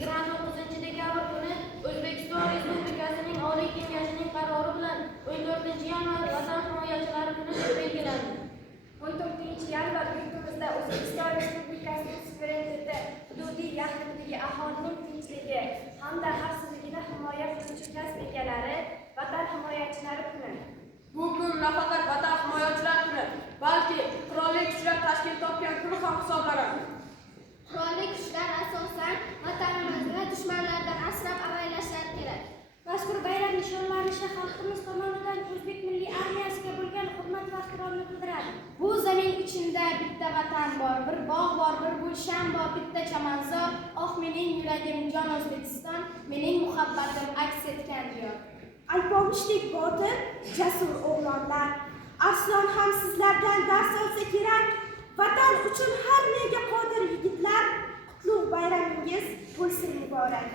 29-dekabr kuni O'zbekiston Respublikasining Oliy Kengashining qarori bilan 14-yanvar Vatan himoyachilari kuni deb belgilandi. 14-yanvar yurtimizda O'zbekiston Respublikasining suvereniteti, hududiy yaqinligi, aholining tinchligi hamda xavfsizligini himoya qiluvchi kasb egalari, vatan himoyachilari kuni. Bu kun nafaqat Vatan himoyachilar kuni, balki qurolli kuchlar tashkil topgan kun ham hisoblanadi. Qurolli kuchlar asosan vatanimizni dushmanlardan asrab-avaylashlari kerak. Mazkur bayram nishonlanishi xalqimiz tomonidan o'zbek milliy armiyasiga bo'lgan hurmat va ehtiromni bildiradi. Bu zamin ichida bitta vatan bor, bir bog' bor, bir gulshan bor, bitta chamanzor. Oh mening yuragim, jon O'zbekiston, mening muhabbatim aks etgan diyor. Alpomishdek botir, jasur o'g'lonlar, Arslon ham sizlardan dars olsa kerak. Vatan uchun har nega qodir yigitlar, qutlug' bayramingiz bo'lsin muborak.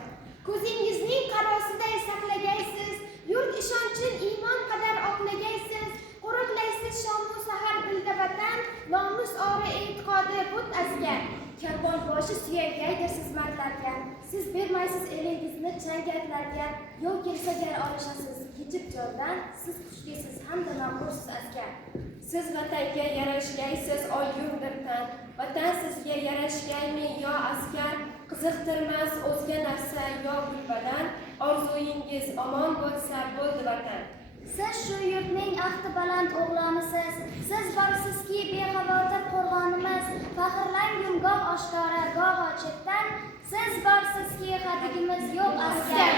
Ko'zingizning qarosiday saqlagaysiz, yurt ishonchin iymon qadar oqlagaysiz, qo'riqlaysiz shom-u sahar dilda vatan, nomus ori e'tiqodi but askar. Karvon boshi suyaygaydir siz mardlarga, siz bermaysiz elingizni changaklarga, yov kelsa gar olishasiz, kechib jordan, siz kuchlisiz hamda nomursiz askar. Siz vatanga yarashgaysiz oy yurdirtan, vatan sizga yarashgaymi yo askar, qiziqtirmas o'zga narsa yo gulbadan, orzuyingiz omon bo'lsa bo'ldi vatan. Siz shu yurtning ahdi baland o'g'lonisiz, siz borsizki bexavotir qo'rg'onimiz, faxrlang goh oshkora, goh ochiqdan, siz borsizki hadigimiz yo'q askar.